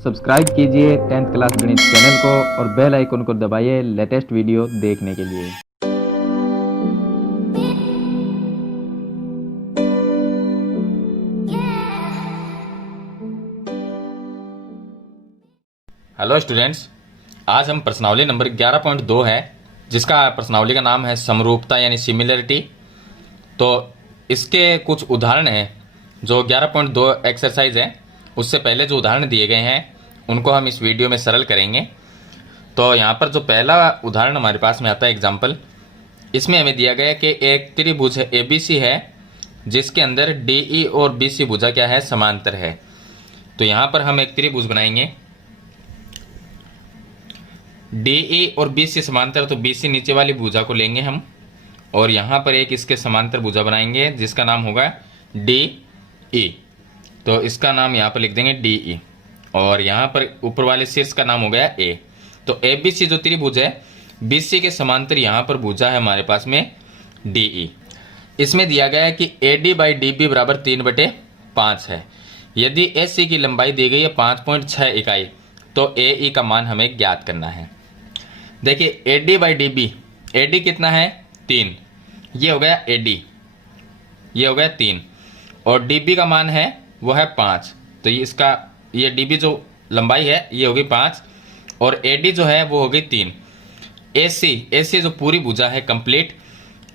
Subscribe कीजिए 10th class गणित channel को और बेल आइकन को दबाइए लेटेस्ट वीडियो देखने के लिए। हेलो स्टूडेंट्स, आज हम प्रश्नावली नंबर 11.2 है जिसका प्रश्नावली का नाम है समरूपता यानी सिमिलरिटी। तो इसके कुछ उदाहरण हैं जो 11.2 एक्सरसाइज है, उससे पहले जो उदाहरण दिए गए हैं उनको हम इस वीडियो में सरल करेंगे। तो यहाँ पर जो पहला उदाहरण हमारे पास में आता है एग्जाम्पल, इसमें हमें दिया गया कि एक त्रिभुज ABC है जिसके अंदर DE और BC भुजा क्या है, समांतर है। तो यहाँ पर हम एक त्रिभुज बनाएंगे, DE और BC समांतर, तो BC नीचे वाली भुजा को लेंगे हम और यहाँ पर एक इसके समांतर भुजा बनाएंगे जिसका नाम होगा DE। तो इसका नाम यहाँ पर लिख देंगे DE और यहाँ पर ऊपर वाले शीर्ष का नाम हो गया A। तो ABC जो त्रिभुज है, BC के समांतर यहाँ पर भुजा है हमारे पास में DE। इसमें दिया गया है कि AD/DB बराबर 3/5 है। यदि AC की लंबाई दी गई है 5.6 इकाई, तो AE का मान हमें ज्ञात करना है। देखिए AD/DB, AD कितना है 3, ये हो गया AD, ये हो गया 3 और DB का मान है वो है 5। तो ये DB जो लंबाई है ये होगी 5 और AD जो है वो होगी 3। AC जो पूरी भुजा है कंप्लीट,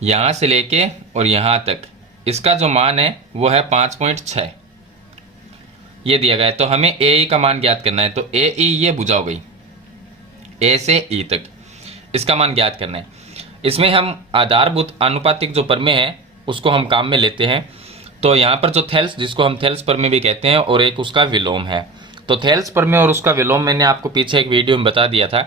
यहाँ से लेके और यहाँ तक, इसका जो मान है वो है 5.6, ये दिया गया है। तो हमें AE का मान ज्ञात करना है। तो AE ये भुजा हो गई, A से E तक, इसका मान ज्ञात करना है। इसमें हम आधारभूत आनुपातिक जो प्रमेय है उसको हम काम में लेते हैं। तो यहाँ पर जो थेल्स, जिसको हम थेल्स प्रमेय भी कहते हैं, और एक उसका विलोम है। तो थेल्स प्रमेय और उसका विलोम मैंने आपको पीछे एक वीडियो में बता दिया था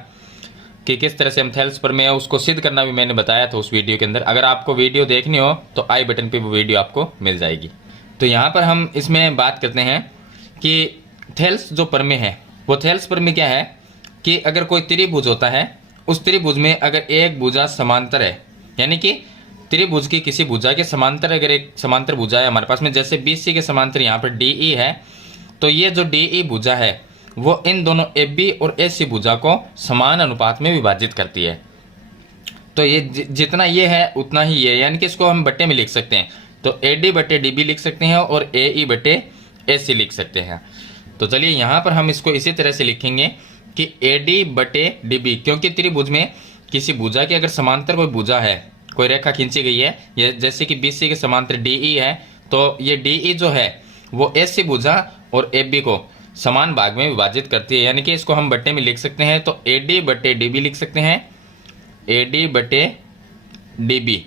कि किस तरह से हम थेल्स प्रमेय उसको सिद्ध करना भी मैंने बताया था उस वीडियो के अंदर। अगर आपको वीडियो देखनी हो तो आई बटन पे वो वीडियो आपको मिल जाएगी। तो यहाँ पर हम इसमें बात करते हैं कि थेल्स जो प्रमेय है, वो थेल्स प्रमेय क्या है कि अगर कोई त्रिभुज होता है, उस त्रिभुज में अगर एक भुजा समांतर है, यानी कि त्रिभुज की किसी भुजा के समांतर अगर एक समांतर भुजा है हमारे पास में, जैसे BC के समांतर यहाँ पर DE है, तो ये जो DE भुजा है वो इन दोनों AB और AC भुजा को समान अनुपात में विभाजित करती है। तो ये जितना ये है उतना ही ये, यानी कि इसको हम बट्टे में लिख सकते हैं। तो AD/DB लिख सकते हैं और AE/AC लिख सकते हैं। तो चलिए यहाँ पर हम इसको इसी तरह से लिखेंगे कि AD/DB, क्योंकि त्रिभुज में किसी भुजा की अगर समांतर कोई भुजा है, कोई रेखा खींची गई है, ये जैसे कि BC के समांतर DE है, तो ये DE जो है वो AC भुजा और AB को समान भाग में विभाजित करती है, यानी कि इसको हम बट्टे में लिख सकते हैं। तो AD/DB लिख सकते हैं, AD/DB,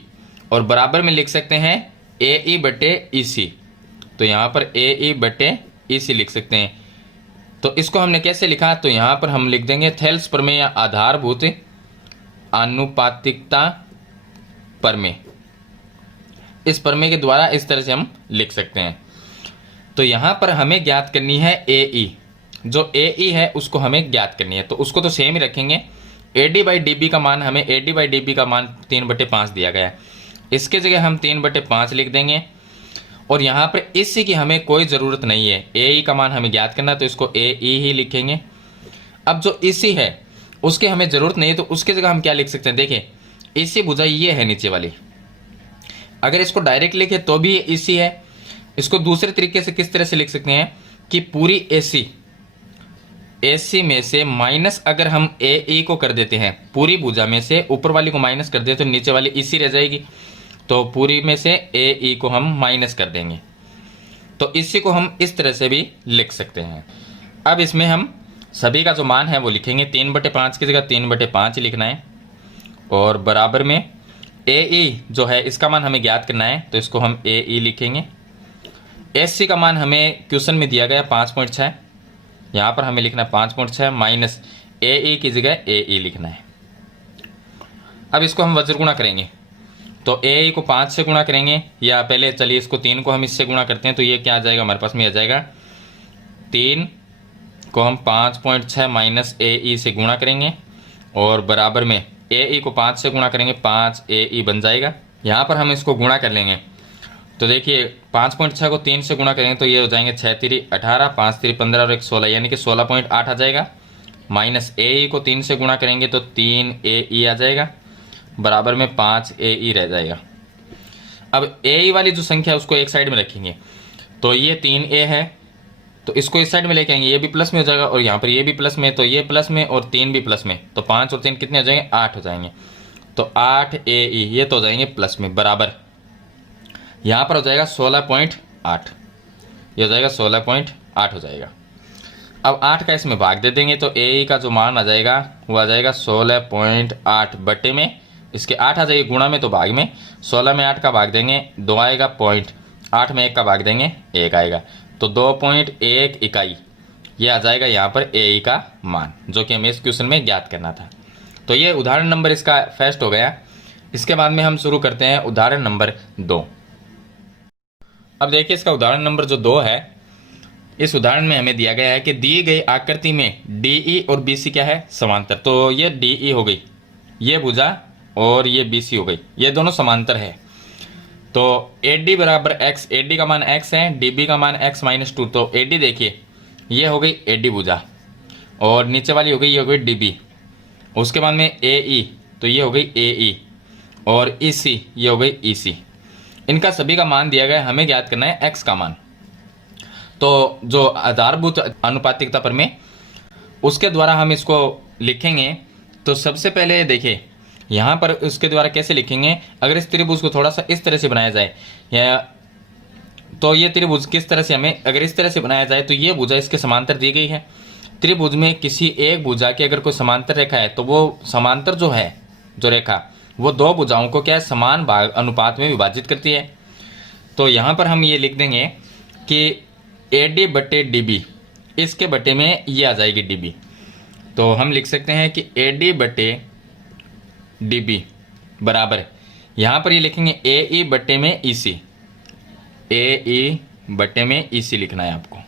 और बराबर में लिख सकते हैं AE/EC। तो यहाँ पर AE/EC लिख सकते हैं। तो इसको हमने कैसे लिखा, तो यहाँ पर हम लिख देंगे थेल्स प्रमेय या आधारभूत आनुपातिकता प्रमेय। इस प्रमेय के द्वारा इस तरह से हम लिख सकते हैं। तो यहाँ पर हमें ज्ञात करनी है AE, जो AE है उसको हमें ज्ञात करनी है। तो उसको तो सेम ही रखेंगे। AD/DB का मान, हमें AD/DB का मान 3/5 दिया गया है, इसके जगह हम 3/5 लिख देंगे। और यहाँ पर इसी की हमें कोई ज़रूरत नहीं है, AE का मान हमें ज्ञात करना, तो इसको AE ही लिखेंगे। अब जो इसी है उसके हमें ज़रूरत नहीं है, तो उसके जगह हम क्या लिख सकते हैं, देखिए इसी भुजा ये है नीचे वाली, अगर इसको डायरेक्ट लिखे तो भी इसी है। इसको दूसरे तरीके से किस तरह से लिख सकते हैं कि पूरी AC में से माइनस अगर हम AE को कर देते हैं, पूरी भुजा में से ऊपर वाली को माइनस कर देते तो नीचे वाली इसी रह जाएगी। तो पूरी में से AE को हम माइनस कर देंगे। तो इसी को हम इस तरह से भी लिख सकते हैं। अब इसमें हम सभी का जो मान है वो लिखेंगे, 3/5 की जगह 3/5 ही लिखना है और बराबर में AE जो है इसका मान हमें ज्ञात करना है, तो इसको हम AE लिखेंगे। AC का मान हमें क्वेश्चन में दिया गया 5.6, यहाँ पर हमें लिखना है 5.6 माइनस AE की जगह AE लिखना है। अब इसको हम वज्र गुणा करेंगे, तो AE को 5 से गुणा करेंगे, या पहले चलिए इसको 3 को हम इससे गुणा करते हैं। तो ये क्या आ जाएगा हमारे पास में, आ जाएगा 3 को हम 5.6 माइनस AE से गुणा करेंगे और बराबर में AE को 5 से गुणा करेंगे, 5 AE बन जाएगा। यहाँ पर हम इसको गुणा कर लेंगे तो देखिए 5.6 को 3 से गुणा करेंगे तो ये हो जाएंगे 6 तिरी 18, 5 तिरी 15 और 1 16, यानी कि 16.8 आ जाएगा। माइनस ए को 3 से गुणा करेंगे तो 3 आ जाएगा, बराबर में 5 रह जाएगा। अब ए वाली जो संख्या है उसको एक साइड में रखेंगे, तो ये 3 है, तो इसको इस साइड में लेके आएंगे, ये भी प्लस में हो जाएगा और यहाँ पर ये भी प्लस में, तो ये प्लस में और 3 भी प्लस में, तो 5 और 3 कितने हो जाएंगे, 8 हो जाएंगे। तो 8 ये तो हो जाएंगे प्लस में, बराबर यहाँ पर हो जाएगा 16.8, ये हो जाएगा 16.8 हो जाएगा। अब 8 का इसमें भाग दे देंगे तो ए का जो मान आ जाएगा वो आ जाएगा 16.8 बटे में, इसके 8 आ जाएगी गुणा में तो भाग में, 16 में 8 का भाग देंगे 2 आएगा पॉइंट, 8 में 1 का भाग देंगे 1 आएगा, तो 2.1 इकाई ये आ जाएगा यहाँ पर ए का मान, जो कि हमें इस क्वेश्चन में ज्ञात करना था। तो ये उदाहरण नंबर इसका फर्स्ट हो गया। इसके बाद में हम शुरू करते हैं उदाहरण नंबर 2। अब देखिए इसका उदाहरण नंबर जो 2 है, इस उदाहरण में हमें दिया गया है कि दी गई आकृति में DE और BC क्या है, समांतर। तो ये DE हो गई, ये भुजा, और ये BC हो गई, ये दोनों समांतर है। तो AD बराबर x, AD का मान x है, DB का मान x माइनस 2, तो AD देखिए ये हो गई AD भुजा, और नीचे वाली हो गई ये हो गई DB। उसके बाद में AE, तो ये हो गई AE, और EC ये हो गई EC। इनका सभी का मान दिया गया, हमें ज्ञात करना है x का मान। तो जो आधारभूत अनुपातिकता प्रमेय उसके द्वारा हम इसको लिखेंगे। तो सबसे पहले देखिए यहाँ पर उसके द्वारा कैसे लिखेंगे, अगर इस त्रिभुज को थोड़ा सा इस तरह से बनाया जाए, या तो ये त्रिभुज किस तरह से, हमें अगर इस तरह से बनाया जाए तो ये भुजा इसके समांतर दी गई है। त्रिभुज में किसी एक भुजा की अगर कोई समांतर रेखा है तो वो समांतर जो है, जो रेखा, वो दो भुजाओं को क्या है, समान भाग अनुपात में विभाजित करती है। तो यहाँ पर हम ये लिख देंगे कि AD बटे DB, इसके बटे में ये आ जाएगी DB। तो हम लिख सकते हैं कि AD बटे DB बराबर, यहाँ पर ये लिखेंगे AE बटे में EC, AE बटे में EC लिखना है आपको।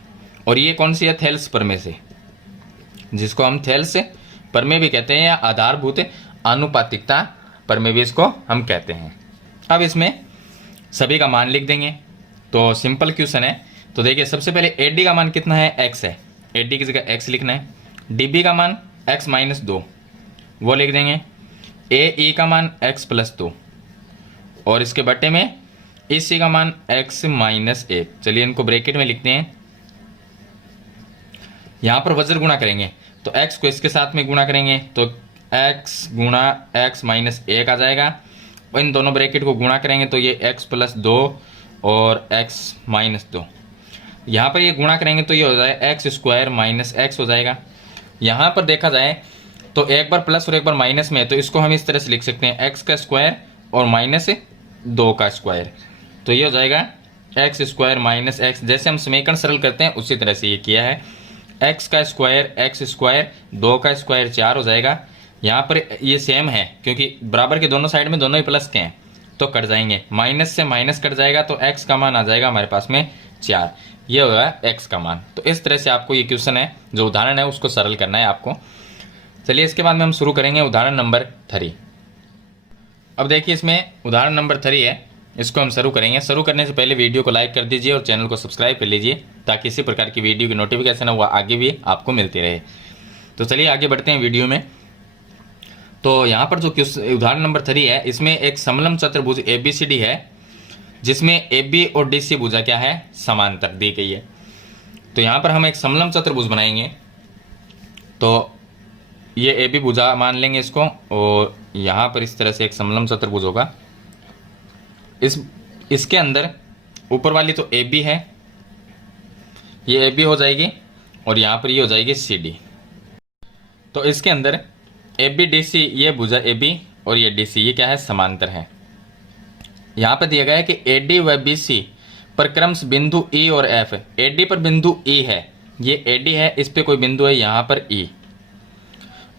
और ये कौन सी है, थेल्स प्रमेय से, जिसको हम थेल्स प्रमेय भी कहते हैं, या आधारभूत अनुपातिकता प्रमेय भी इसको हम कहते हैं। अब इसमें सभी का मान लिख देंगे, तो सिंपल क्वेश्चन है। तो देखिए सबसे पहले AD का मान कितना है, x है, AD की जगह x लिखना है। DB का मान x माइनस 2 वो लिख देंगे। AE का मान x प्लस 2, और इसके बटे में EC का मान x माइनस 1। चलिए इनको ब्रैकेट में लिखते हैं। यहाँ पर वज्र गुणा करेंगे तो x को इसके साथ में गुणा करेंगे तो x गुणा x माइनस 1 आ जाएगा। इन दोनों ब्रैकेट को गुणा करेंगे तो ये x प्लस 2 और x माइनस 2। यहाँ पर ये गुणा करेंगे तो ये हो जाएगा x स्क्वायर माइनस x हो जाएगा। यहाँ पर देखा जाए तो एक बार प्लस और एक बार माइनस में है, तो इसको हम इस तरह से लिख सकते हैं x का स्क्वायर और माइनस 2 का स्क्वायर। तो ये हो जाएगा x स्क्वायर माइनस x, जैसे हम समीकरण सरल करते हैं उसी तरह से ये किया है। x का स्क्वायर x स्क्वायर 2 का स्क्वायर 4 हो जाएगा। यहाँ पर ये सेम है क्योंकि बराबर के दोनों साइड में दोनों ही प्लस के हैं, तो कट जाएंगे, माइनस से माइनस कट जाएगा, तो x का मान आ जाएगा हमारे पास में 4। ये होगा x का मान। तो इस तरह से आपको ये क्वेश्चन है, जो उदाहरण है उसको सरल करना है आपको। चलिए इसके बाद में हम शुरू करेंगे उदाहरण नंबर 3। अब देखिए इसमें उदाहरण नंबर 3 है, इसको हम शुरू करेंगे। शुरू करने से पहले वीडियो को लाइक कर दीजिए और चैनल को सब्सक्राइब कर लीजिए, ताकि इसी प्रकार की वीडियो की नोटिफिकेशन है वो आगे भी आपको मिलती रहे। तो चलिए आगे बढ़ते हैं वीडियो में। तो यहाँ पर जो उदाहरण नंबर 3 है, इसमें एक समलंब चतुर्भुज ABCD है, जिसमें AB और DC भुजा क्या है, समांतर दी गई है। तो यहाँ पर हम एक समलंब चतुर्भुज बनाएंगे। तो ये AB भुजा मान लेंगे इसको, और यहाँ पर इस तरह से एक समलंब चतुर्भुज होगा। इसके अंदर ऊपर वाली तो AB है, ये AB हो जाएगी, और यहाँ पर ये हो जाएगी CD। तो इसके अंदर ABDC, ये भुजा AB और ये DC, ये क्या है, समांतर है। यहाँ पर दिया गया है कि AD व BC पर क्रमश बिंदु E और F। AD पर बिंदु E है, ये AD है, इस पे कोई बिंदु है यहाँ पर E,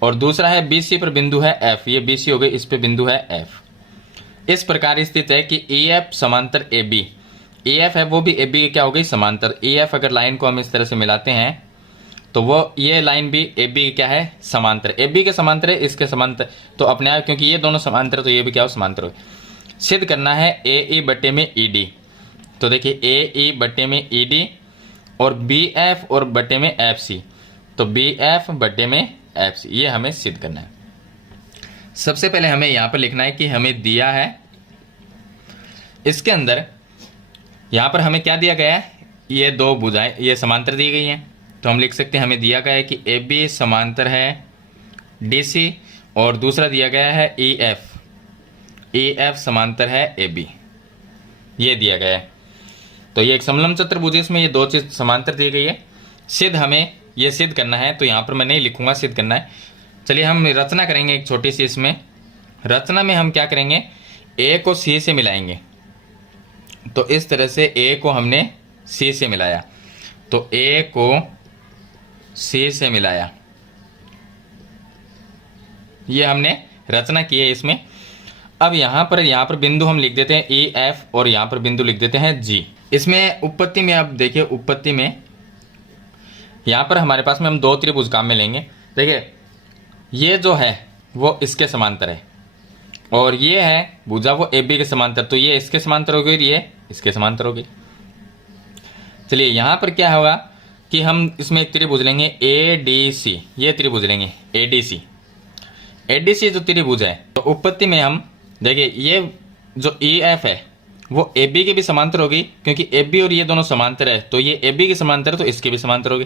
और दूसरा है BC पर बिंदु है F, ये BC हो गई, इस पे बिंदु है F। इस प्रकार स्थित है कि EF समांतर AB, EF है वो भी AB क्या हो गई, समांतर। EF अगर लाइन को हम इस तरह से मिलाते हैं तो वो ये लाइन भी AB क्या है, समांतर। AB के समांतर है, इसके समांतर, तो अपने आप क्योंकि ये दोनों समांतर, तो ये भी क्या हो, समांतर हो। सिद्ध करना है AE बटे में ED। तो देखिए ए ई बटे में ई डी और बी एफ और बटे में एफ सी, तो बी एफ बटे में एफ सी, ये हमें सिद्ध करना है। सबसे पहले हमें यहाँ पर लिखना है कि हमें दिया है, इसके अंदर यहाँ पर हमें क्या दिया गया है, ये दो भुजाएं ये समांतर दी गई हैं, तो हम लिख सकते हैं हमें दिया गया है कि ए बी समांतर है डी सी और दूसरा दिया गया है ई एफ समांतर है ए बी, ये दिया गया है। तो ये एक समलंब चतुर्भुज है, इसमें ये दो चीज समांतर दी गई है। सिद्ध हमें ये सिद्ध करना है, तो यहाँ पर मैं नहीं लिखूंगा, सिद्ध करना है। चलिए हम रचना करेंगे एक छोटी सी। इसमें रचना में हम क्या करेंगे, ए को सी से मिलाएंगे। तो इस तरह से ए को हमने सी से मिलाया, तो ए को सी से मिलाया, ये हमने रचना की है इसमें। अब यहाँ पर बिंदु हम लिख देते हैं ई एफ और यहाँ पर बिंदु लिख देते हैं जी। इसमें उत्पत्ति में अब देखिए, उत्पत्ति में यहाँ पर हमारे पास में हम दो त्रिभुज काम में लेंगे। देखिए ये जो है वो इसके समांतर है और ये है भुजा वो ए बी के समांतर, तो ये इसके समांतर होगी और ये इसके समांतर होगी। चलिए यहाँ पर क्या होगा कि हम इसमें एक त्रिभुज लेंगे ए डी सी, ये त्रिभुज लेंगे ए डी सी जो त्रिभुज है, तो उत्पत्ति में हम देखिए ये जो ई एफ है वो ए बी के भी समांतर होगी, क्योंकि ए बी और ये दोनों समांतर है, तो ये ए बी के समांतर है तो इसके भी समांतर होगी।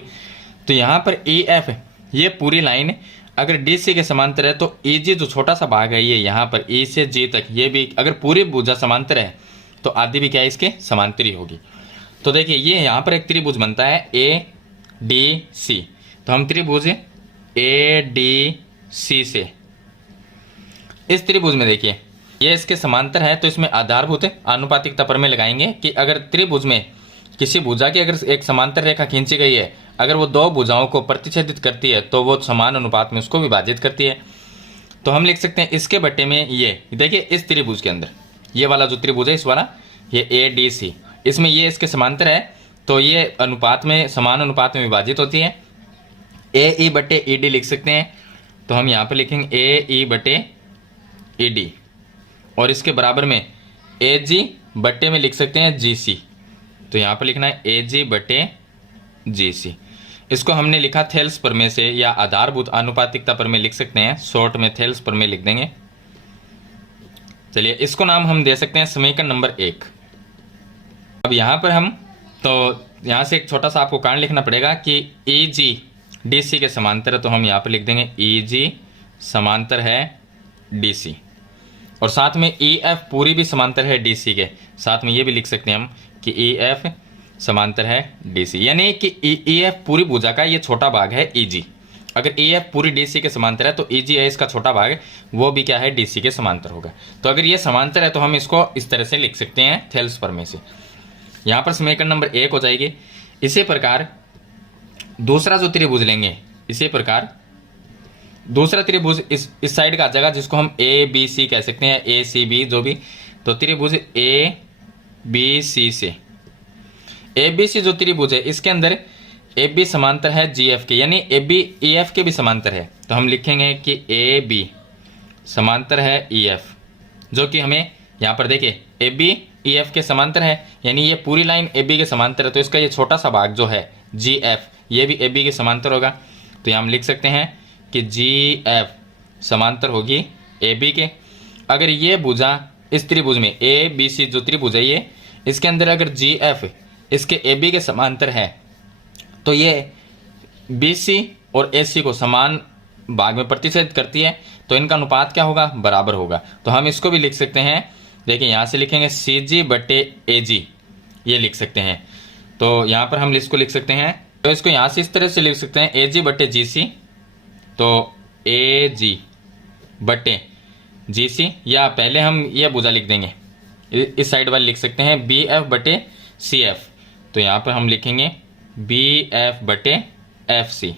तो यहाँ पर ई एफ ये पूरी लाइन अगर डी सी के समांतर है, तो ई जी जो छोटा सा भाग है ये यहाँ पर ई से जी तक, ये भी अगर पूरी भुजा समांतर है तो आदि भी क्या है इसके समांतर ही होगी। तो देखिए ये यहाँ पर एक त्रिभुज बनता है ए डी सी, तो हम त्रिभुज ए डी सी से इस त्रिभुज में देखिए ये इसके समांतर है, तो इसमें आधारभूत आनुपातिकता प्रमेय लगाएंगे कि अगर त्रिभुज में किसी भुजा की अगर एक समांतर रेखा खींची गई है, अगर वो दो भुजाओं को प्रतिच्छेदित करती है तो वो समान अनुपात में उसको विभाजित करती है। तो हम लिख सकते हैं इसके बटे में ये देखिए इस त्रिभुज के अंदर ये वाला जो त्रिभुज है इस वाला ये ए डी सी, इसमें ये इसके समांतर है, तो ये अनुपात में समान अनुपात में विभाजित होती है। ए ई बटे ई डी लिख सकते हैं, तो हम यहाँ पर लिखेंगे ए ई बटे ई डी और इसके बराबर में ए जी बट्टे में लिख सकते हैं जी सी, तो यहाँ पर लिखना है ए जी बटे जी सी। इसको हमने लिखा थेल्स प्रमेय से या आधारभूत आनुपातिकता प्रमेय लिख सकते हैं, शॉर्ट में थेल्स प्रमेय लिख देंगे। चलिए इसको नाम हम दे सकते हैं समीकरण नंबर 1। अब यहाँ पर हम तो यहाँ से एक छोटा सा आपको कारण लिखना पड़ेगा कि ई जी डी सी के समांतर है, तो हम यहाँ पर लिख देंगे ई जी समांतर है डी सी और साथ में ई एफ पूरी भी समांतर है डी सी के, साथ में ये भी लिख सकते हैं हम कि ई एफ समांतर है डी सी, यानी कि ई एफ पूरी भुजा का ये छोटा भाग है ई जी। अगर ई एफ पूरी डी सी के समांतर है तो ई जी है इसका छोटा भाग, वो भी क्या है डी सी के समांतर होगा। तो अगर ये समांतर है तो हम इसको इस तरह से लिख सकते हैं थेल्स प्रमेय से। यहाँ पर समीकरण नंबर 1 हो जाएगी। इसी प्रकार दूसरा जो त्रिभुज लेंगे, इसी प्रकार दूसरा त्रिभुज इस साइड का आ जाएगा जिसको हम ए बी सी कह सकते हैं, ए सी बी जो भी। तो त्रिभुज ए बी सी से ए बी सी जो त्रिभुज है इसके अंदर ए बी समांतर है जी एफ के, यानी ए बी ई एफ के भी समांतर है, तो हम लिखेंगे कि ए बी समांतर है ई एफ, जो कि हमें यहाँ पर देखिए ए बी ई एफ के समांतर है, यानी ये पूरी लाइन ए बी के समांतर है, तो इसका ये छोटा सा भाग जो है जी एफ ये भी ए बी के समांतर होगा। तो यहाँ हम लिख सकते हैं कि जी एफ समांतर होगी ए बी के। अगर ये भुजा इस त्रिभुज में ए बी सी जो त्रिभुज है ये, इसके अंदर अगर जी एफ इसके ए बी के समांतर है तो ये बी सी और ए सी को समान भाग में प्रतिच्छेद करती है, तो इनका अनुपात क्या होगा, बराबर होगा। तो हम इसको भी लिख सकते हैं, देखिए यहाँ से लिखेंगे सी जी बटे ए जी, ये लिख सकते हैं। तो यहाँ पर हम इसको लिख सकते हैं, तो इसको यहाँ से इस तरह से लिख सकते हैं ए जी बटे जी सी, तो ए जी बटे जी सी, या पहले हम ये भुजा लिख देंगे इस साइड वाले लिख सकते हैं बी एफ बटे सी एफ, तो यहाँ पर हम लिखेंगे बी एफ बटे एफ सी,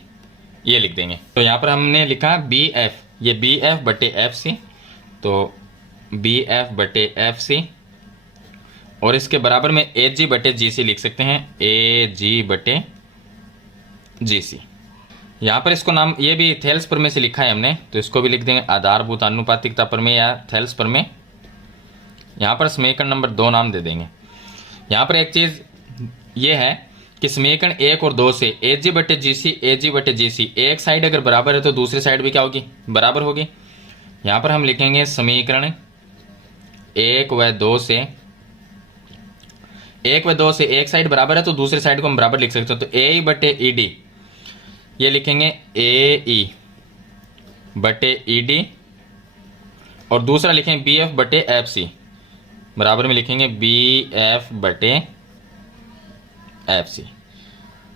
ये लिख देंगे। तो यहाँ पर हमने लिखा बी एफ, ये बी एफ बटे एफ सी, तो बी एफ बटे एफ सी और इसके बराबर में ए जी बटे जी सी लिख सकते हैं, ए जी बटे जी सी। यहाँ पर इसको नाम ये भी थेल्स प्रमेय से लिखा है हमने, तो इसको भी लिख देंगे आधारभूत आनुपातिकता प्रमेय या थेल्स प्रमेय। यहाँ पर समीकरण नंबर 2 नाम दे देंगे। यहाँ पर एक चीज़ ये है कि समीकरण 1 और 2 से AG बटे GC एक साइड अगर बराबर है तो दूसरी साइड भी क्या होगी, बराबर होगी। यहाँ पर हम लिखेंगे समीकरण 1 व 2 से एक साइड बराबर है तो दूसरी साइड को हम बराबर लिख सकते हो। तो AE बटे ED ये लिखेंगे AE बटे ED, और दूसरा लिखेंगे BF बटे FC, बराबर में लिखेंगे BF बटे FC।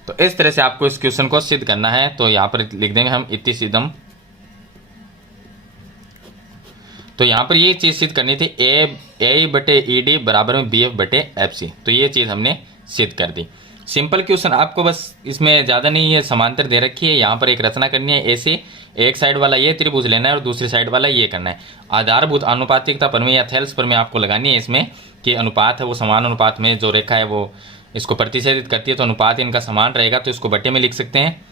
तो इस तरह से आपको इस क्वेश्चन को सिद्ध करना है। तो यहाँ पर लिख देंगे हम इति सिद्धम। तो यहाँ पर ये चीज़ सिद्ध करनी थी AE बटे ED बराबर में BF बटे FC। तो ये चीज़ हमने सिद्ध कर दी। सिंपल क्वेश्चन, आपको बस इसमें ज़्यादा नहीं है, समांतर दे रखी है, यहाँ पर एक रचना करनी है ऐसे, एक साइड वाला ये त्रिभुज लेना है और दूसरी साइड वाला ये करना है। आधारभूत आनुपातिकता प्रमेय या थेल्स प्रमेय आपको लगानी है इसमें कि अनुपात है वो समान अनुपात में जो रेखा है वो इसको प्रतिच्छेदित करती है, तो अनुपात इनका समान रहेगा, तो इसको बटे में लिख सकते हैं।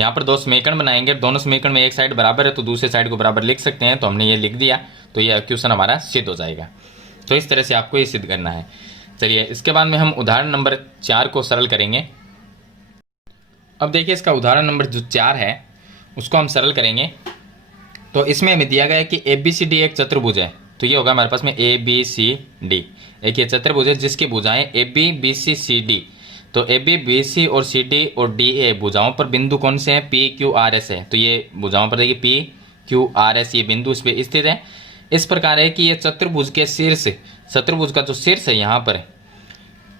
यहाँ पर दो समीकरण बनाएंगे, दोनों समीकरण में एक साइड बराबर है तो दूसरी साइड को बराबर लिख सकते हैं, तो हमने ये लिख दिया, तो ये क्वेश्चन हमारा सिद्ध हो जाएगा। तो इस तरह से आपको ये सिद्ध करना है। चलिए इसके बाद में हम उदाहरण नंबर 4 को सरल करेंगे। अब देखिए इसका उदाहरण नंबर जो 4 है उसको हम सरल करेंगे। तो इसमें हमें दिया गया है कि ABCD एक चतुर्भुज है। तो ये होगा हमारे पास में ABCD एक ये चतुर्भुज है जिसकी भुजाएं AB BC CD। तो AB BC और CD और DA भुजाओं पर बिंदु कौन से हैं, PQRS है। तो ये भुजाओं पर देखिए PQRS ये बिंदु इस पे स्थित है। इस प्रकार है कि ये चतुर्भुज के शीर्ष, चतुर्भुज का जो शीर्ष है यहाँ पर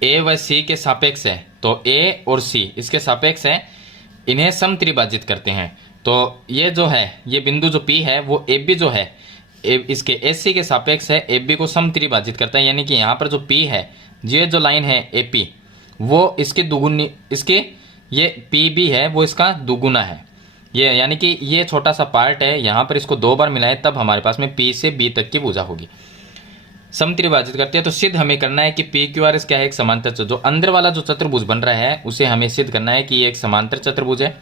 A व C के सापेक्ष है। तो A और C इसके सापेक्ष है, इन्हें समत्रिभाजित करते हैं। तो ये जो है ये बिंदु जो P है वो AB जो है इसके AC के सापेक्ष है, AB को समत्रिभाजित करता है। यानी कि यहाँ पर जो P है, ये जो लाइन है AP वो इसके दुगुनी, इसके ये PB है वो इसका दुगुना है। ये यानी कि ये छोटा सा पार्ट है, यहाँ पर इसको 2 बार मिलाएं तब हमारे पास में P से B तक की भुजा होगी, समत्रिभाजित करती है। तो सिद्ध हमें करना है कि PQRS क्या है, एक समांतर, जो अंदर वाला जो चतुर्भुज बन रहा है उसे हमें सिद्ध करना है कि ये एक समांतर चतुर्भुज है।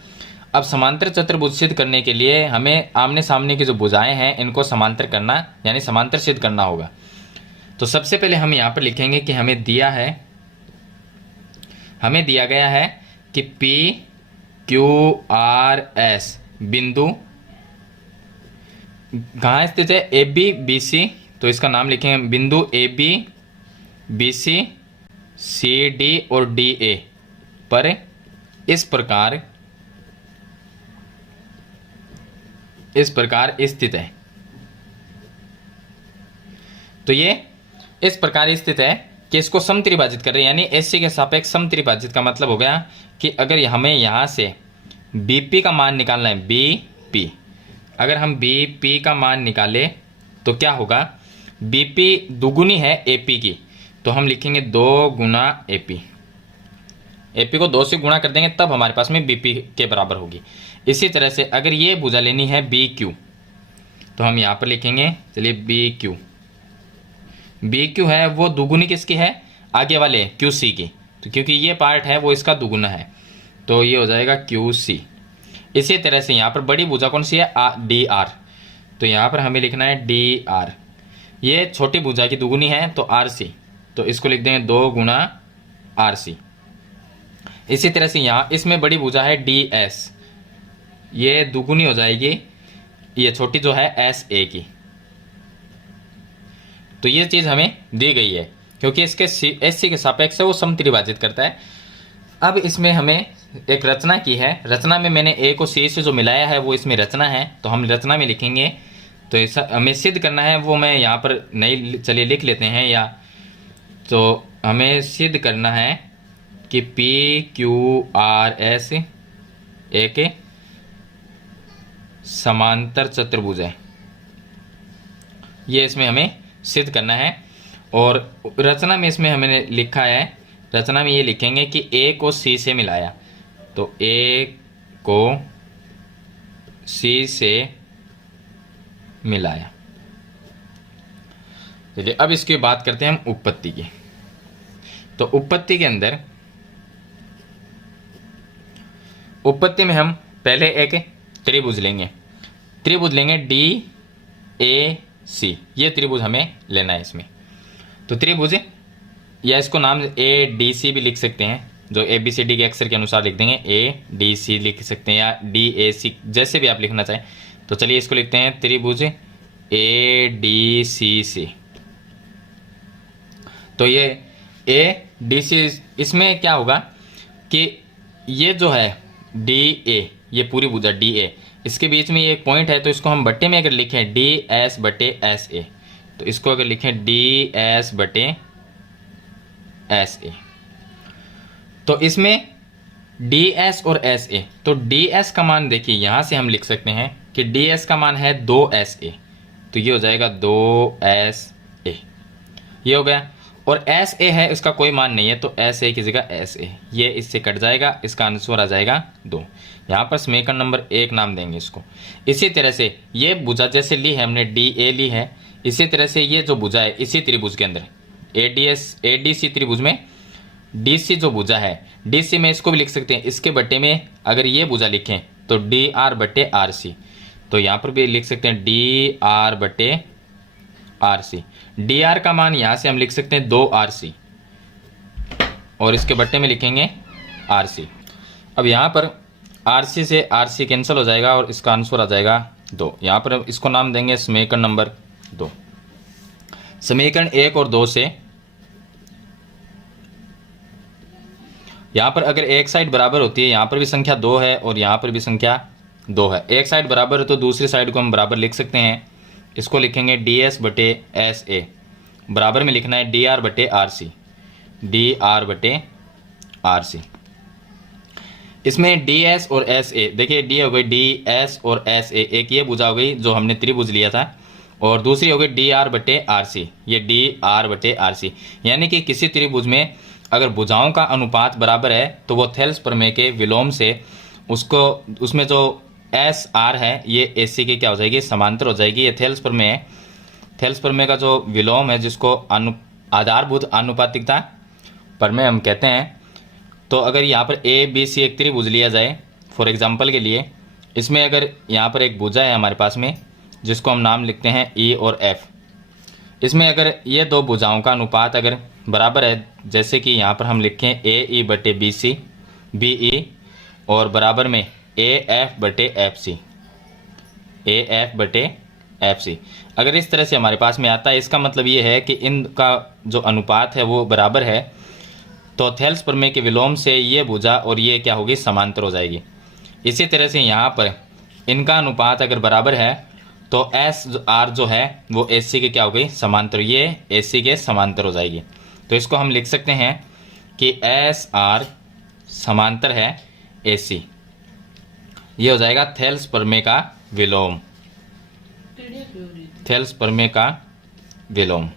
अब समांतर चतुर्भुज सिद्ध करने के लिए हमें आमने सामने की जो भुजाएं हैं इनको समांतर करना, यानी समांतर सिद्ध करना होगा। तो सबसे पहले हम यहाँ पर लिखेंगे कि हमें दिया गया है कि PQRS बिंदु कहाँ स्थित है, AB BC। तो इसका नाम लिखेंगे बिंदु AB BC CD और DA पर इस प्रकार स्थित है। तो ये इस प्रकार स्थित है कि इसको समत्रिभाजित कर रहे हैं, यानी AC के सापेक्ष समत्रिभाजित का मतलब हो गया कि अगर हमें यहाँ से BP का मान निकालना है, BP, अगर हम BP का मान निकाले तो क्या होगा, BP दुगुनी है AP की, तो हम लिखेंगे 2 गुना AP। AP को 2 से गुणा कर देंगे तब हमारे पास में BP के बराबर होगी। इसी तरह से अगर ये भुजा लेनी है BQ, तो हम यहाँ पर लिखेंगे, चलिए BQ है वो दुगुनी किसकी है, आगे वाले QC की। तो क्योंकि ये पार्ट है वो इसका दुगुना है, तो ये हो जाएगा QC। इसी तरह से यहाँ पर बड़ी भुजा कौन सी है, DR। तो यहाँ पर हमें लिखना है DR, ये छोटी भुजा की दुगुनी है तो RC, तो इसको लिख देंगे 2 गुना RC। इसी तरह से यहाँ इसमें बड़ी भुजा है DS, ये दुगुनी हो जाएगी ये छोटी जो है SA की। तो ये चीज़ हमें दी गई है क्योंकि इसके SC के सापेक्ष से वो समत्रिभाजित करता है। अब इसमें हमें एक रचना की है, रचना में मैंने A को C से जो मिलाया है वो इसमें रचना है, तो हम रचना में लिखेंगे। तो ऐसा हमें सिद्ध करना है, वो मैं यहाँ पर नहीं, चलिए लिख लेते हैं या, तो हमें सिद्ध करना है कि PQRS एक समांतर चतुर्भुज है, ये इसमें हमें सिद्ध करना है। और रचना में इसमें हमने लिखा है, रचना में ये लिखेंगे कि A को C से मिलाया, तो A को C से मिलाया। चलिए अब इसकी बात करते हैं हम उपपत्ति की। तो उपपत्ति के अंदर, उपपत्ति में हम पहले एक त्रिभुज लेंगे DAC, ये त्रिभुज हमें लेना है इसमें। तो त्रिभुज या इसको नाम ADC भी लिख सकते हैं, जो ABCD के अक्षर के अनुसार लिख देंगे, ADC लिख सकते हैं या DAC, जैसे भी आप लिखना चाहें। तो चलिए इसको लिखते हैं त्रिभुज ADCC। तो ये ADC, इसमें क्या होगा कि ये जो है DA, ये पूरी भुजा DA, इसके बीच में ये एक पॉइंट है, तो इसको हम बट्टे में अगर लिखें DS बटे SA, तो इसको अगर लिखें DS बटे SA, तो इसमें DS और SA, तो DS का मान देखिए यहाँ से हम लिख सकते हैं कि DS का मान है 2SA, तो ये हो जाएगा 2SA, ये हो गया। और SA है, इसका कोई मान नहीं है, तो SA की जगह SA, ये इससे कट जाएगा, इसका आंसर आ जाएगा 2। यहाँ पर समीकरण नंबर 1 नाम देंगे इसको। इसी तरह से ये भुजा जैसे ली है हमने, DA ली है, इसी तरह से ये जो भुजा है इसी त्रिभुज के अंदर ADC त्रिभुज में DC जो भुजा है, DC में इसको भी लिख सकते हैं, इसके बट्टे में अगर ये भुजा लिखें तो DR बटे RC, तो यहाँ पर भी लिख सकते हैं DR बटे RC। DR का मान यहाँ से हम लिख सकते हैं 2RC, और इसके बट्टे में लिखेंगे RC। अब यहाँ पर RC से RC कैंसिल हो जाएगा और इसका आंसर आ जाएगा 2। यहाँ पर इसको नाम देंगे समीकरण नंबर 2। समीकरण 1 और 2 से यहाँ पर अगर एक साइड बराबर होती है, यहाँ पर भी संख्या 2 है और यहाँ पर भी संख्या 2 है, एक साइड बराबर है तो दूसरी साइड को हम बराबर लिख सकते हैं। इसको लिखेंगे DS बटे SA, बराबर में लिखना है DR बटे RC, DR बटे RC। इसमें DS और SA, देखिए D हो गई DS और SA, एक ये भुजा हो गई जो हमने त्रिभुज लिया था, और दूसरी हो गई DR बटे RC, ये DR बटे RC। यानी कि किसी त्रिभुज में अगर भुजाओं का अनुपात बराबर है तो वो थेल्स प्रमेय के विलोम से उसको, उसमें जो SR है ये AC की क्या हो जाएगी, समांतर हो जाएगी। ये थेल्स प्रमेय है, थेल्स प्रमेय का जो विलोम है जिसको आधारभूत आनुपातिकता प्रमेय हम कहते हैं। तो अगर यहाँ पर ABC एक त्रिभुज लिया जाए फॉर एग्जांपल के लिए, इसमें अगर यहाँ पर एक भुजा है हमारे पास में जिसको हम नाम लिखते हैं E और F, इसमें अगर ये दो भुजाओं का अनुपात अगर बराबर है, जैसे कि यहाँ पर हम लिखें AE बटे BE, और बराबर में AF बटे FC, AF बटे FC, अगर इस तरह से हमारे पास में आता है, इसका मतलब ये है कि इनका जो अनुपात है वो बराबर है, तो थेल्स प्रमेय के विलोम से ये भुजा और ये क्या होगी, समांतर हो जाएगी। इसी तरह से यहाँ पर इनका अनुपात अगर बराबर है तो SR जो है वो AC के क्या हो गई, समांतर, ये AC के समांतर हो जाएगी। तो इसको हम लिख सकते हैं कि SR समांतर है AC, ये हो जाएगा थेल्स प्रमेय का विलोम, थेल्स प्रमेय का विलोम।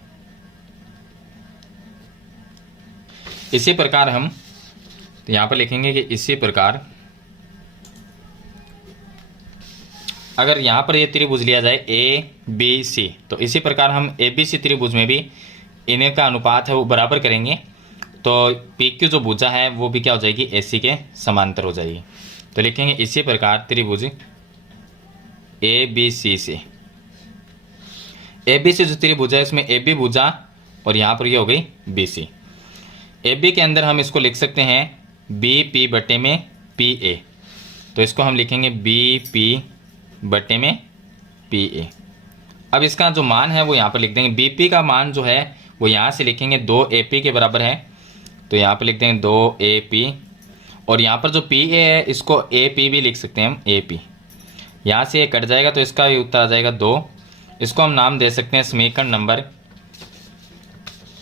इसी प्रकार हम तो यहाँ पर लिखेंगे कि इसी प्रकार अगर यहाँ पर ये त्रिभुज लिया जाए ABC, तो इसी प्रकार हम ABC त्रिभुज में भी इन्हें का अनुपात है वो बराबर करेंगे, तो PQ जो भुजा है वो भी क्या हो जाएगी, AC के समांतर हो जाएगी। तो लिखेंगे इसी प्रकार त्रिभुज ABC से, ABC जो त्रिभुज है इसमें AB भुजा और यहाँ पर ये हो गई BC। AB के अंदर हम इसको लिख सकते हैं BP बटे में PA, तो इसको हम लिखेंगे BP बटे में PA। अब इसका जो मान है वो यहाँ पर लिख देंगे, BP का मान जो है वो यहाँ से लिखेंगे 2AP के बराबर है, तो यहाँ पर लिख देंगे 2AP, और यहाँ पर जो PA है इसको AP भी लिख सकते हैं हम, AP, यहाँ से ये कट जाएगा तो इसका भी उत्तर आ जाएगा 2। इसको हम नाम दे सकते हैं समीकरण नंबर,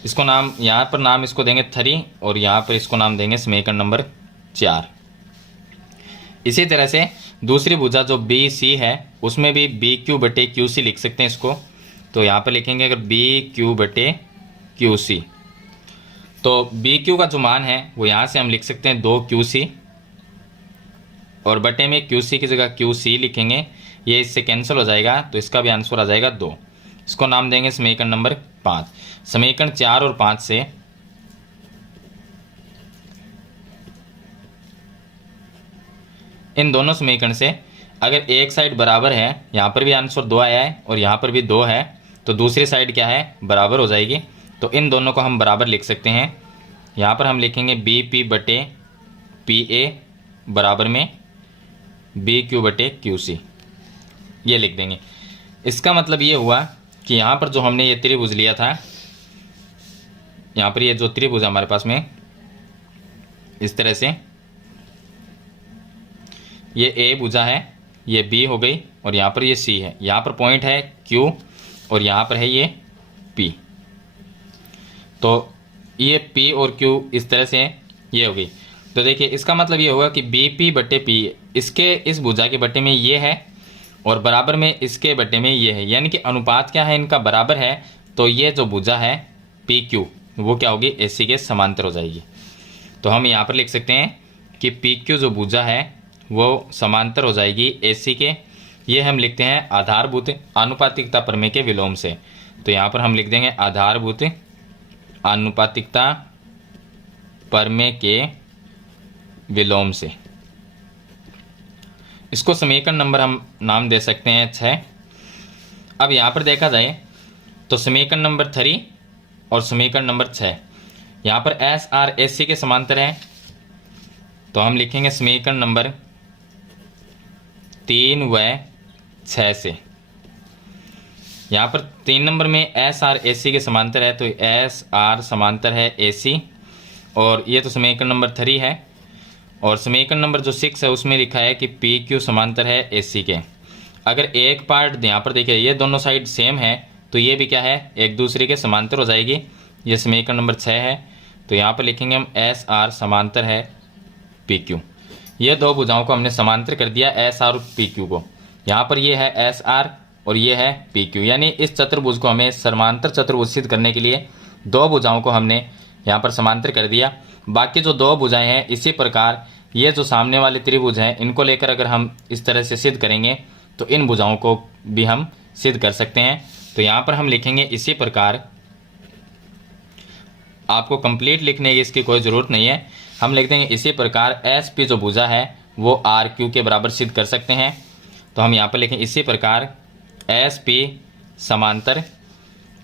इसको नाम यहाँ पर नाम इसको देंगे 3 और यहाँ पर इसको नाम देंगे समीकरण नंबर 4। इसी तरह से दूसरी भुजा जो BC है उसमें भी BQ बटे QC लिख सकते हैं इसको, तो यहाँ पर लिखेंगे अगर BQ बटे QC, तो BQ का जो मान है वो यहाँ से हम लिख सकते हैं 2QC, और बटे में QC की जगह QC लिखेंगे, ये इससे कैंसिल हो जाएगा तो इसका भी आंसर आ जाएगा 2। इसको नाम देंगे समीकरण नंबर 5। समीकरण 4 और 5 से इन दोनों समीकरण से अगर एक साइड बराबर है, यहाँ पर भी आंसर 2 आया है और यहाँ पर भी 2 है, तो दूसरी साइड क्या है, बराबर हो जाएगी। तो इन दोनों को हम बराबर लिख सकते हैं। यहाँ पर हम लिखेंगे बी पी बटे पी ए बराबर में बी क्यू बटे क्यू सी, ये लिख देंगे। इसका मतलब ये हुआ कि यहाँ पर जो हमने ये त्रिभुज लिया था, यहाँ पर ये जो त्रिभुज हमारे पास में इस तरह से, ये ए भुजा है, ये बी हो गई और यहाँ पर ये सी है। यहाँ पर पॉइंट है क्यू और यहाँ पर है ये पी। तो ये पी और क्यू इस तरह से ये हो गई। तो देखिए इसका मतलब ये होगा कि बी पी बटे पी, इसके इस भुजा के बटे में ये है और बराबर में इसके बटे में ये है, यानी कि अनुपात क्या है इनका, बराबर है। तो ये जो भुजा है पी क्यू वो क्या होगी, ए सी के समांतर हो जाएगी। तो हम यहाँ पर लिख सकते हैं कि पी क्यू जो भुजा है वो समांतर हो जाएगी ए सी के। ये हम लिखते हैं आधारभूत आनुपातिकता प्रमेय के विलोम से। तो यहाँ पर हम लिख देंगे आधारभूत आनुपातिकता प्रमेय के विलोम से। इसको समीकरण नंबर हम नाम दे सकते हैं 6। अब यहाँ पर देखा जाए तो समीकरण नंबर 3 और समीकरण नंबर 6, यहाँ पर एस आर एस सी के समांतर है। तो हम लिखेंगे समीकरण नंबर 3 व 6 से। यहाँ पर 3 नंबर में एस आर ए सी के समांतर है, तो एस आर समांतर है ए सी, और ये तो समीकरण नंबर 3 है। और समीकरण नंबर जो 6 है उसमें लिखा है कि पी क्यू समांतर है ए सी के। अगर एक पार्ट यहाँ पर देखिए ये दोनों साइड सेम है तो ये भी क्या है, एक दूसरे के समांतर हो जाएगी। ये समीकरण नंबर 6 है। तो यहाँ पर लिखेंगे हम एस आर समांतर है पी क्यू। ये दो भुजाओं को हमने समांतर कर दिया, एस आर और पी क्यू को। यहाँ पर ये है एस आर और ये है पी क्यू, यानी इस चतुर्भुज को हमें समांतर चतुर्भुज सिद्ध करने के लिए दो भुजाओं को हमने यहाँ पर समांतर कर दिया। बाकी जो दो भुजाएं हैं इसी प्रकार ये जो सामने वाले त्रिभुज हैं इनको लेकर अगर हम इस तरह से सिद्ध करेंगे तो इन भुजाओं को भी हम सिद्ध कर सकते हैं। तो यहाँ पर हम लिखेंगे इसी प्रकार, आपको कंप्लीट लिखने की इसकी कोई ज़रूरत नहीं है, हम लिख देंगे इसी प्रकार एस पी जो भुजा है वो आर क्यू के बराबर सिद्ध कर सकते हैं। तो हम यहाँ पर लिखें इसी प्रकार एस पी समांतर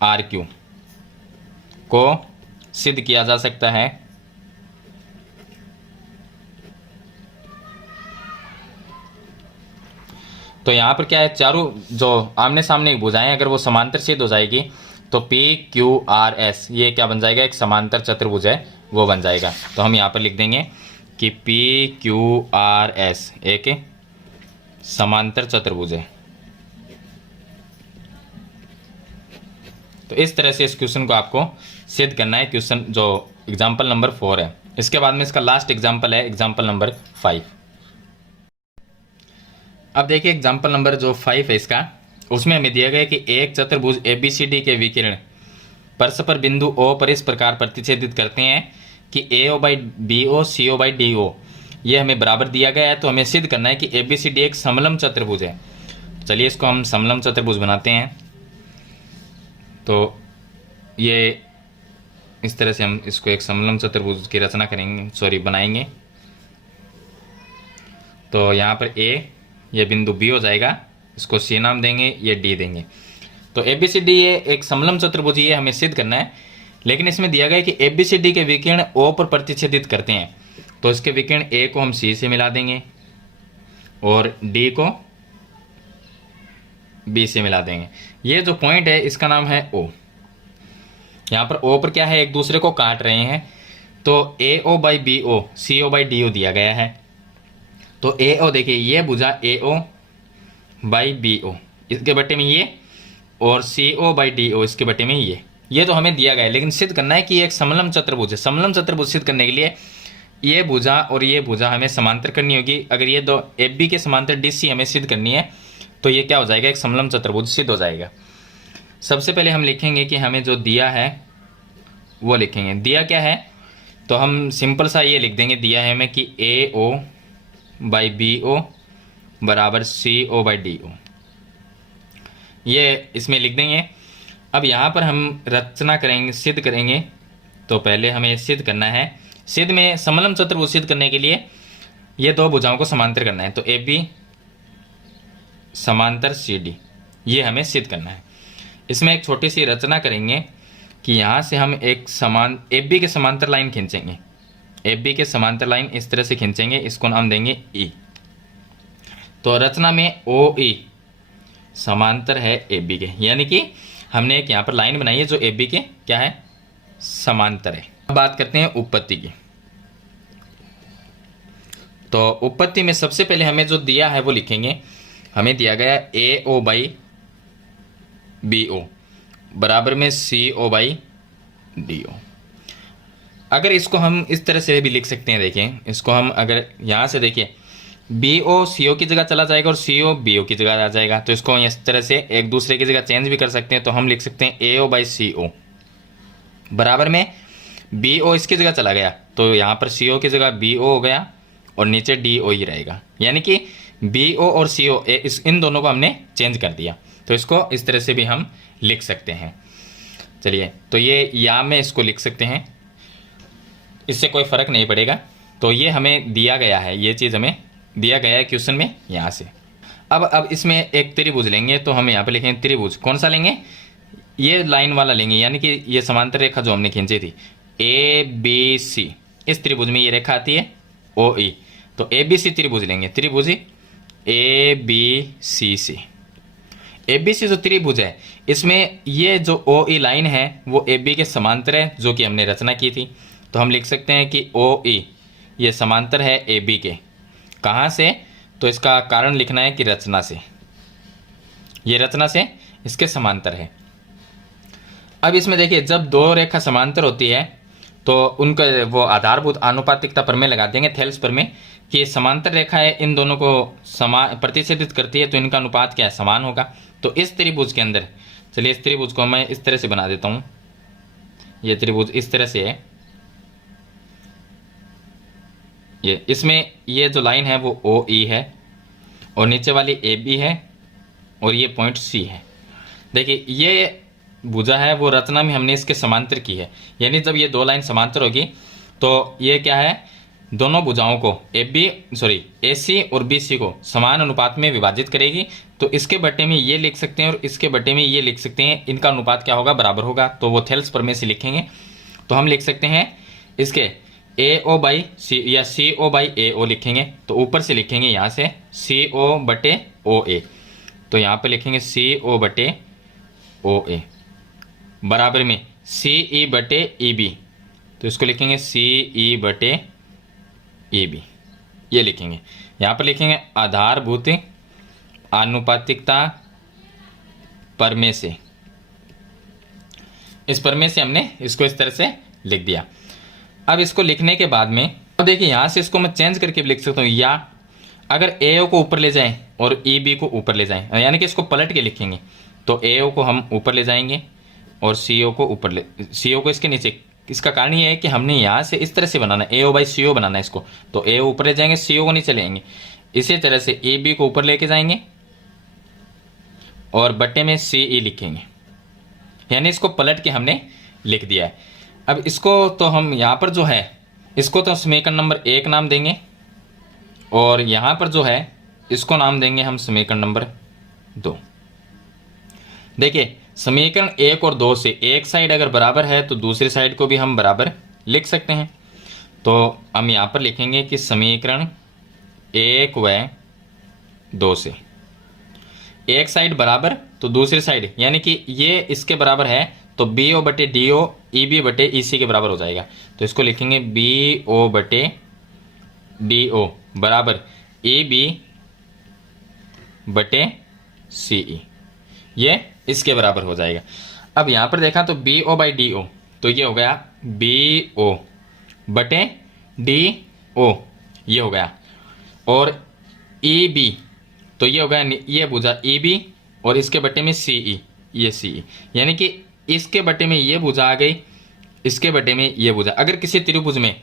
आर क्यू को सिद्ध किया जा सकता है। तो यहाँ पर क्या है, चारों जो आमने सामने भुजाएं अगर वो समांतर सिद्ध हो जाएगी तो पी क्यू आर एस ये क्या बन जाएगा, एक समांतर चतुर्भुज है वो बन जाएगा। तो हम यहाँ पर लिख देंगे कि पी क्यू आर एस एक समांतर चतुर्भुज है। तो इस तरह से इस क्वेश्चन को आपको सिद्ध करना है, क्वेश्चन जो एग्जाम्पल नंबर 4 है। इसके बाद में इसका लास्ट एग्जाम्पल है एग्जाम्पल नंबर 5। अब देखिए एग्जाम्पल नंबर जो 5 है इसका, उसमें हमें दिया गया कि एक चतुर्भुज ABCD के विकिरण परस्पर बिंदु O पर इस प्रकार प्रतिच्छेदित करते हैं कि AO by BO CO by DO ये हमें बराबर दिया गया है। तो हमें सिद्ध करना है कि ABCD एक समलम चतुर्भुज है। चलिए इसको हम समलम चतुर्भुज बनाते हैं। तो ये इस तरह से हम इसको एक समलम चतुर्भुज की रचना करेंगे, बनाएंगे। तो यहाँ पर A ये बिंदु B हो जाएगा, इसको C नाम देंगे, ये D देंगे। तो ABCD ये एक समलम चतुर्भुज ये हमें सिद्ध करना है। लेकिन इसमें दिया गया कि ABCD के विकिरण O पर प्रतिच्छेदित करते हैं। तो इसके विकिरण A को हम C से मिला देंगे और D को B से मिला देंगे। ये जो पॉइंट है इसका नाम है O। यहाँ पर O पर क्या है, एक दूसरे को काट रहे हैं। तो AO by BO CO by DO दिया गया है। तो AO देखिए ये भुजा AO बाई BO इसके बटे में ये, और CO बाई DO इसके बटे में ये तो हमें दिया गया है। लेकिन सिद्ध करना है कि ये एक समलम चतुर्भुज है। समलम चतुर्भुज सिद्ध करने के लिए ये भुजा और ये भुजा हमें समांतर करनी होगी। अगर ये दो AB के समांतर DC हमें सिद्ध करनी है तो ये क्या हो जाएगा, एक समलम चतुर्भुज सिद्ध हो जाएगा। सबसे पहले हम लिखेंगे कि हमें जो दिया है वो लिखेंगे। दिया क्या है, तो हम सिंपल सा ये लिख देंगे, दिया है हमें कि AO बाई BO बराबर CO बाई DO, ये इसमें लिख देंगे। अब यहाँ पर हम रचना करेंगे, सिद्ध करेंगे। तो पहले हमें सिद्ध करना है। सिद्ध में समलम चतुर्भुज सिद्ध करने के लिए ये दो भुजाओं को समांतर करना है। तो AB समांतर CD ये हमें सिद्ध करना है। इसमें एक छोटी सी रचना करेंगे कि यहाँ से हम एक समान एफ बी के समांतर लाइन खींचेंगे। एफ बी के समांतर लाइन इस तरह से खींचेंगे, इसको नाम देंगे ई। तो रचना में ओ ई समांतर है ए बी के, यानी कि हमने एक यहाँ पर लाइन बनाई है जो ए बी के क्या है, समांतर है। अब बात करते हैं उत्पत्ति की। तो उत्पत्ति में सबसे पहले हमें जो दिया है वो लिखेंगे। हमें दिया गया ए ओ बाई बी ओ बराबर में सी ओ बाई डी ओ। अगर इसको हम इस तरह से भी लिख सकते हैं, देखें इसको हम अगर यहाँ से देखिए बी ओ सी ओ की जगह चला जाएगा और सी ओ बी ओ की जगह आ जाएगा, तो इसको इस तरह से एक दूसरे की जगह चेंज भी कर सकते हैं। तो हम लिख सकते हैं ए ओ बाई सी ओ बराबर में बी ओ इसकी जगह चला गया तो यहाँ पर सी ओ की जगह बी ओ हो गया और नीचे डी ओ ही रहेगा, यानी कि बी ओ और सी ओ इन दोनों को हमने चेंज कर दिया। तो इसको इस तरह से भी हम लिख सकते हैं। चलिए, तो ये या में इसको लिख सकते हैं, इससे कोई फ़र्क नहीं पड़ेगा। तो ये हमें दिया गया है, ये चीज़ हमें दिया गया है क्वेश्चन में यहाँ से। अब इसमें एक त्रिभुज लेंगे, तो हम यहाँ पे लिखेंगे त्रिभुज। कौन सा लेंगे, ये लाइन वाला लेंगे, यानी कि ये समांतर रेखा जो हमने खींची थी ए बी सी, इस त्रिभुज में ये रेखा आती है ओ ई। तो ए बी सी त्रिभुज लेंगे, त्रिभुज A B C C. A B C जो त्रिभुज है इसमें ये जो ओ ई लाइन है वो ए बी के समांतर है, जो कि हमने रचना की थी। तो हम लिख सकते हैं कि ओ ई ये समांतर है ए बी के। कहाँ से, तो इसका कारण लिखना है कि रचना से, ये रचना से इसके समांतर है। अब इसमें देखिए जब दो रेखा समांतर होती है तो उनका वो आधारभूत आनुपातिकता प्रमेय लगा देंगे, थेल्स प्रमेय, कि समांतर रेखा है इन दोनों को समान प्रतिच्छेदित करती है तो इनका अनुपात क्या है, समान होगा। तो इस त्रिभुज के अंदर, चलिए इस त्रिभुज को मैं इस तरह से बना देता हूँ। ये त्रिभुज इस तरह से है, ये इसमें ये जो लाइन है वो ओ ई है और नीचे वाली ए बी है और ये पॉइंट सी है। देखिए ये भुजा है वो रचना में हमने इसके समांतर की है, यानी जब ये दो लाइन समांतर होगी तो ये क्या है, दोनों भुजाओं को ए सी और बी सी को समान अनुपात में विभाजित करेगी। तो इसके बट्टे में ये लिख सकते हैं और इसके बट्टे में ये लिख सकते हैं, इनका अनुपात क्या होगा, बराबर होगा। तो वो थेल्स प्रमेय से लिखेंगे। तो हम लिख सकते हैं इसके ए ओ बाई सी या सी ओ बाई ए ओ लिखेंगे। तो ऊपर से लिखेंगे यहाँ से सी ओ बटे ओ ए, तो यहाँ पे लिखेंगे सी ओ बटे ओ ए बराबर में सी ई बटे ई बी, तो इसको लिखेंगे सी ई बटे ए बी, ये लिखेंगे। यहाँ पर लिखेंगे आधारभूत आनुपातिकता प्रमेय से, इस प्रमेय से हमने इसको इस तरह से लिख दिया। अब इसको लिखने के बाद में अब देखिए यहाँ से इसको मैं चेंज करके भी लिख सकता हूँ, या अगर ए ओ को ऊपर ले जाएं और ई बी को ऊपर ले जाएं, यानी कि इसको पलट के लिखेंगे। तो ए ओ को हम ऊपर ले जाएंगे और सी ओ को सी ओ को इसके नीचे। इसका कारण ये है कि हमने यहाँ से इस तरह से बनाना है, ए ओ बाई सी ओ बनाना है इसको। तो ए ओ ऊपर ले जाएंगे, सी ओ को नीचे ले आएंगे। इसी तरह से ए बी को ऊपर लेके जाएंगे और बट्टे में सी ई लिखेंगे, यानी इसको पलट के हमने लिख दिया है। अब इसको तो हम यहाँ पर जो है इसको तो समीकरण नंबर 1 नाम देंगे और यहाँ पर जो है इसको नाम देंगे हम समीकरण नंबर 2। देखिए समीकरण 1 और 2 से एक साइड अगर बराबर है तो दूसरी साइड को भी हम बराबर लिख सकते हैं। तो हम यहाँ पर लिखेंगे कि समीकरण 1 व 2 से एक साइड बराबर तो दूसरी साइड, यानी कि ये इसके बराबर है तो बी ओ बटे डी ओ ई बी बटे ई सी के बराबर हो जाएगा। तो इसको लिखेंगे बी ओ बटे डी ओ बराबर ई बी बटे सी ई, ये इसके बराबर हो जाएगा। अब यहाँ पर देखा तो B O by D O, तो ये हो गया बी ओ बटे डी ओ, ये हो गया, और ई बी तो ये हो गया, ये भुजा ई बी और इसके बटे में सी ई, ये सी ई, यानी कि इसके बटे में ये भुजा आ गई, इसके बटे में ये भुजा। अगर किसी त्रिभुज में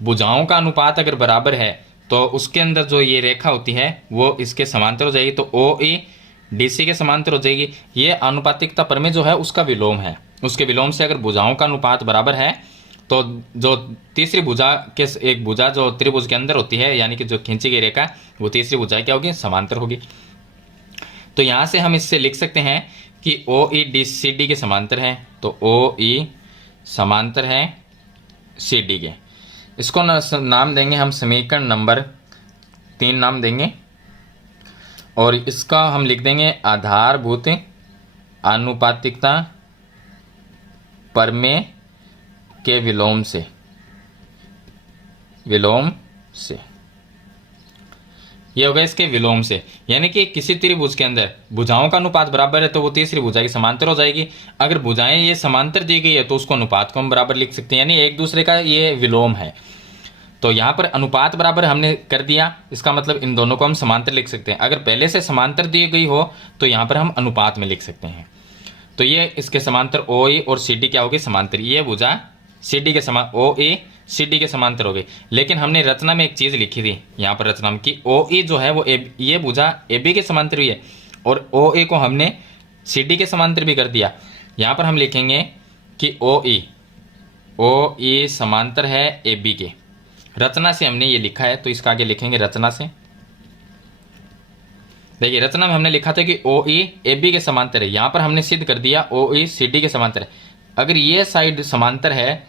भुजाओं का अनुपात अगर बराबर है तो उसके अंदर जो ये रेखा होती है वो इसके समांतर हो जाएगी, तो ओ ई डी सी के समांतर हो जाएगी। ये आनुपातिकता प्रमेय जो है उसका विलोम है, उसके विलोम से अगर भुजाओं का अनुपात बराबर है तो जो तीसरी भुजा के एक भुजा जो त्रिभुज के अंदर होती है, यानी कि जो खींची गई रेखा, वो तीसरी भुजा क्या होगी, समांतर होगी। तो यहाँ से हम इससे लिख सकते हैं कि ओ ई डी सी डी के समांतर है। तो ओ ई समांतर है सी डी के। इसको नाम देंगे हम समीकरण नंबर 3 नाम देंगे, और इसका हम लिख देंगे आधारभूत आनुपातिकता प्रमेय के विलोम से। ये हो गया इसके विलोम से, यानी कि किसी त्रिभुज के अंदर भुजाओं का अनुपात बराबर है तो वो तीसरी भुजा की समांतर हो जाएगी। अगर भुजाएं ये समांतर दी गई है तो उसको अनुपात को हम बराबर लिख सकते हैं, यानी एक दूसरे का ये विलोम है। तो यहाँ पर अनुपात बराबर हमने कर दिया, इसका मतलब इन दोनों को हम समांतर लिख सकते हैं। अगर पहले से समांतर दी गई हो तो यहाँ पर हम अनुपात में लिख सकते हैं। तो ये इसके समांतर ओ ए और सी डी क्या होगी, समांतर। ये भुजा सी डी के ओ ए सी डी के समांतर हो गई। लेकिन हमने रचना में एक चीज़ लिखी थी यहाँ पर रचना में कि ओ ए जो है वो ये भुजा ए बी के समांतर भी है, और ओ ए को हमने सी डी के समांतर भी कर दिया। यहाँ पर हम लिखेंगे कि ओ ए समांतर है ए बी के। रचना से हमने ये लिखा है तो इसका आगे लिखेंगे रचना से। देखिए रचना में हमने लिखा था कि ओ ए बी के समांतर है, यहाँ पर हमने सिद्ध कर दिया ओ ए सी डी के समांतर है। अगर ये साइड समांतर है,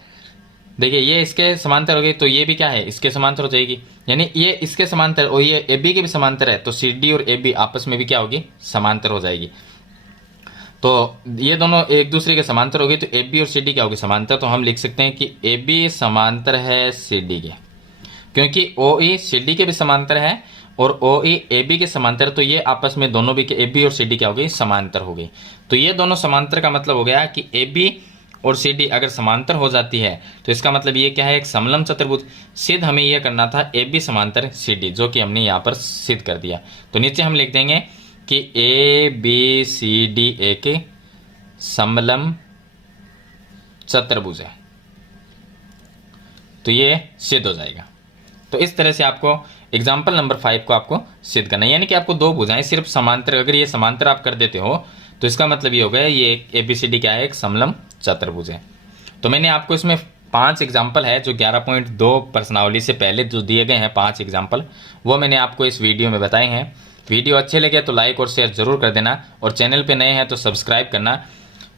देखिए ये इसके समांतर हो गई तो ये भी क्या है, इसके समांतर हो जाएगी। यानी ये इसके समांतर और ये ए बी के भी समांतर है, तो सी डी और ए बी आपस में भी क्या होगी, समांतर हो जाएगी। तो ये दोनों एक दूसरे के समांतर हो गई तो ए बी और सी डी क्या होगी, समांतर। तो हम लिख सकते हैं कि ए बी समांतर है सी डी के, क्योंकि ओ ए सी डी के भी समांतर है और ओ ए बी के समांतर, तो ये आपस में दोनों भी ए बी और सी डी क्या हो गई, समांतर हो गई। तो ये दोनों समांतर का मतलब हो गया कि ए बी और सी डी अगर समांतर हो जाती है तो इसका मतलब ये क्या है, एक समलंब चतुर्भुज। सिद्ध हमें यह करना था ए बी समांतर सी डी, जो कि हमने यहाँ पर सिद्ध कर दिया। तो नीचे हम लिख देंगे कि ए बी सी डी एक समलंब चतुर्भुज है, तो ये सिद्ध हो जाएगा। तो इस तरह से आपको एग्जाम्पल नंबर 5 को आपको सिद्ध करना है, यानी कि आपको दो भुजाएं सिर्फ समांतर, अगर ये समांतर आप कर देते हो तो इसका मतलब ये हो गया ये ए बी सी डी क्या है, एक समलंब चतुर्भुज है। तो मैंने आपको इसमें 5 एग्जाम्पल है जो 11.2 प्रश्नावली से पहले जो दिए गए हैं 5 एग्जाम्पल, वो मैंने आपको इस वीडियो में बताए हैं। वीडियो अच्छे लगे तो लाइक और शेयर जरूर कर देना, और चैनल पे नए हैं तो सब्सक्राइब करना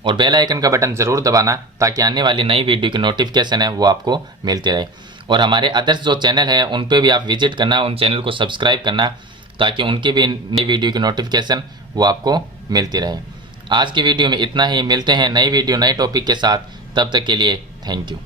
और बेल आइकन का बटन ज़रूर दबाना, ताकि आने वाली नई वीडियो की नोटिफिकेशन है वो आपको मिलती रहे। और हमारे अदर्स जो चैनल है उन पे भी आप विजिट करना, उन चैनल को सब्सक्राइब करना, ताकि उनकी भी नई वीडियो की नोटिफिकेशन वो आपको मिलती रहे। आज की वीडियो में इतना ही, मिलते हैं नई वीडियो नए टॉपिक के साथ, तब तक के लिए थैंक यू।